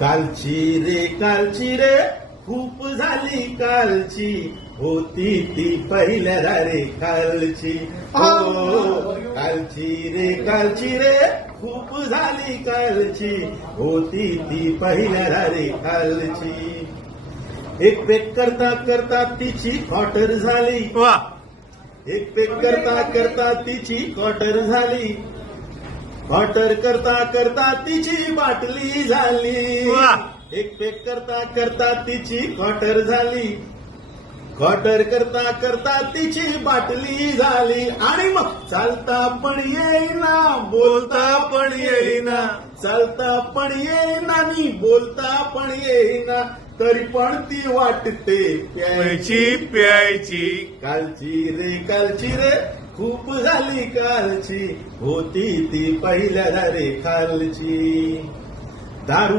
कालची रे खूप झाली कालची, होती ती पहिल्या रे कालची. हो कालची रे खूप झाली कालची, होती ती पहिल्या रे कालची. एक पेक करता करता तिची क्वार्टर झाली. एक पेक करता करता तिची क्वार्टर झाली. क्वार्टर करता करता तिची बाटली झाली. एक पेक करता करता तिची क्वार्टर झाली. क्वार्टर करता करता तिची बाटली झाली. आणि मग चालता पण येईना, बोलता पण येईना. चालता पण येईना आणि बोलता पण येईना, तरी पण ती वाटते प्यायची. कालची रे खूप झाली कालची, होती ती पहिल्या रे कालची. दारू